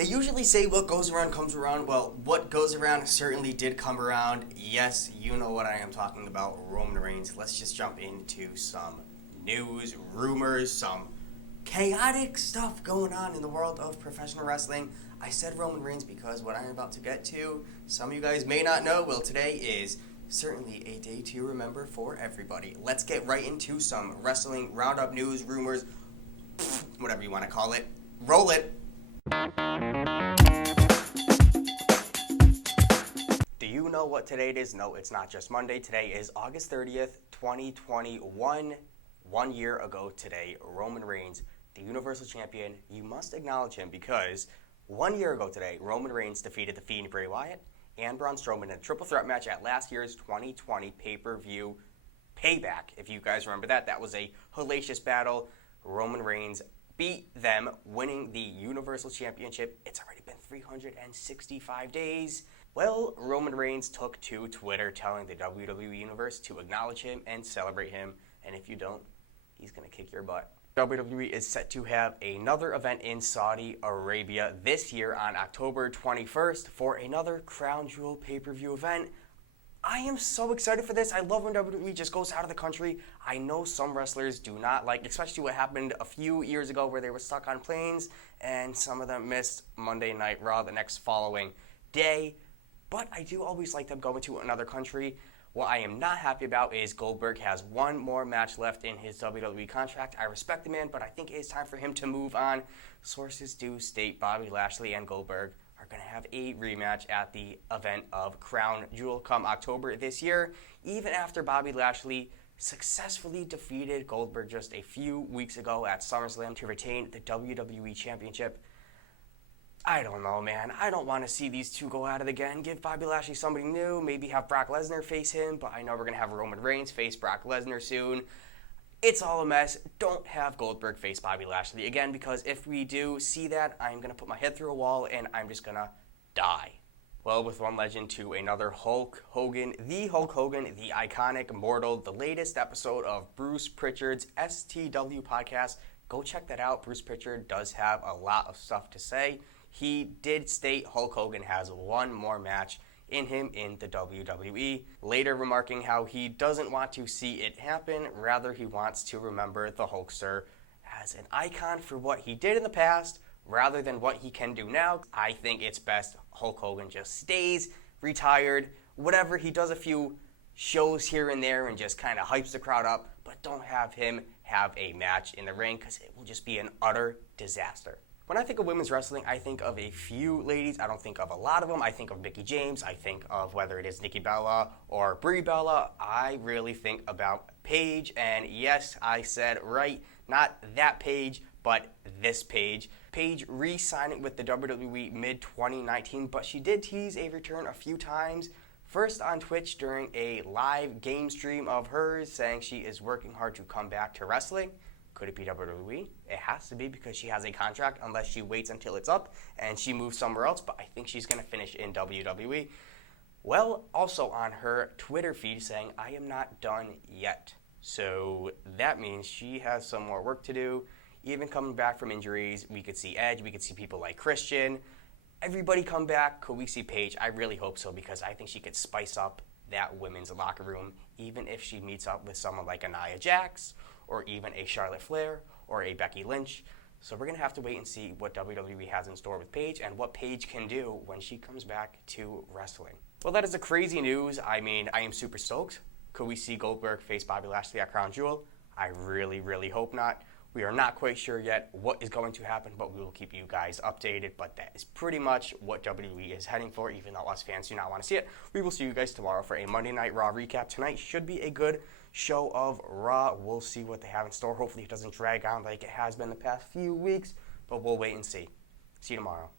They usually say what goes around comes around. Well, what goes around certainly did come around. Yes, you know what I am talking about, Roman Reigns. Let's just jump into some news, rumors, some chaotic stuff going on in the world of professional wrestling. I said Roman Reigns because what I'm about to get to, some of you guys may not know, well, today is certainly a day to remember for everybody. Let's get right into some wrestling roundup news, rumors, whatever you want to call it. Roll it. Do you know what today it is? No, it's not just Monday. Today is August 30th, 2021. 1 year ago today, Roman Reigns, the Universal Champion, you must acknowledge him because 1 year ago today, Roman Reigns defeated The Fiend Bray Wyatt and Braun Strowman in a triple threat match at last year's 2020 pay-per-view Payback. If you guys remember that was a hellacious battle. Roman Reigns beat them, winning the Universal Championship. It's already been 365 days. Well, Roman Reigns took to Twitter telling the WWE Universe to acknowledge him and celebrate him, and if you don't, he's going to kick your butt. WWE is set to have another event in Saudi Arabia this year on October 21st for another Crown Jewel pay-per-view event. I am so excited for this. I love when WWE just goes out of the country. I know some wrestlers do not like, especially what happened a few years ago where they were stuck on planes and some of them missed Monday Night Raw the next following day. But I do always like them going to another country. What I am not happy about is Goldberg has one more match left in his WWE contract. I respect the man, but I think it is time for him to move on. Sources do state Bobby Lashley and Goldberg are going to have a rematch at the event of Crown Jewel come October this year, even after Bobby Lashley successfully defeated Goldberg just a few weeks ago at SummerSlam to retain the WWE Championship. I don't know, man. I don't want to see these two go at it again. Give Bobby Lashley somebody new, maybe have Brock Lesnar face him, but I know we're going to have Roman Reigns face Brock Lesnar soon. It's all a mess. Don't have Goldberg face Bobby Lashley again, because if we do see that, I'm going to put my head through a wall and I'm just going to die. Well, with one legend to another, Hulk Hogan, the iconic mortal, the latest episode of Bruce Pritchard's STW podcast. Go check that out. Bruce Pritchard does have a lot of stuff to say. He did state Hulk Hogan has one more match in him in the WWE, later remarking how he doesn't want to see it happen, rather he wants to remember the Hulkster as an icon for what he did in the past, rather than what he can do now. I think it's best Hulk Hogan just stays retired, whatever, he does a few shows here and there and just kind of hypes the crowd up, but don't have him have a match in the ring because it will just be an utter disaster. When I think of women's wrestling, I think of a few ladies. I don't think of a lot of them. I think of Mickie James. I think of whether it is Nikki Bella or Brie Bella. I really think about Paige. And yes, I said right, not that Paige, but this Paige. Paige re-signing with the WWE mid-2019, but she did tease a return a few times. First on Twitch during a live game stream of hers, saying she is working hard to come back to wrestling. Could it be WWE? It has to be because she has a contract unless she waits until it's up and she moves somewhere else, but I think she's going to finish in WWE. Well, also on her Twitter feed saying, I am not done yet. So that means she has some more work to do. Even coming back from injuries, we could see Edge, we could see people like Christian. Everybody come back. Could we see Paige? I really hope so because I think she could spice up that women's locker room, even if she meets up with someone like a Nia Jax or even a Charlotte Flair or a Becky Lynch. So we're going to have to wait and see what WWE has in store with Paige and what Paige can do when she comes back to wrestling. Well, that is the crazy news. I mean, I am super stoked. Could we see Goldberg face Bobby Lashley at Crown Jewel? I really, really hope not. We are not quite sure yet what is going to happen, but we will keep you guys updated. But that is pretty much what WWE is heading for, even though us fans do not want to see it. We will see you guys tomorrow for a Monday Night Raw recap. Tonight should be a good show of Raw. We'll see what they have in store. Hopefully it doesn't drag on like it has been the past few weeks, but we'll wait and see. See you tomorrow.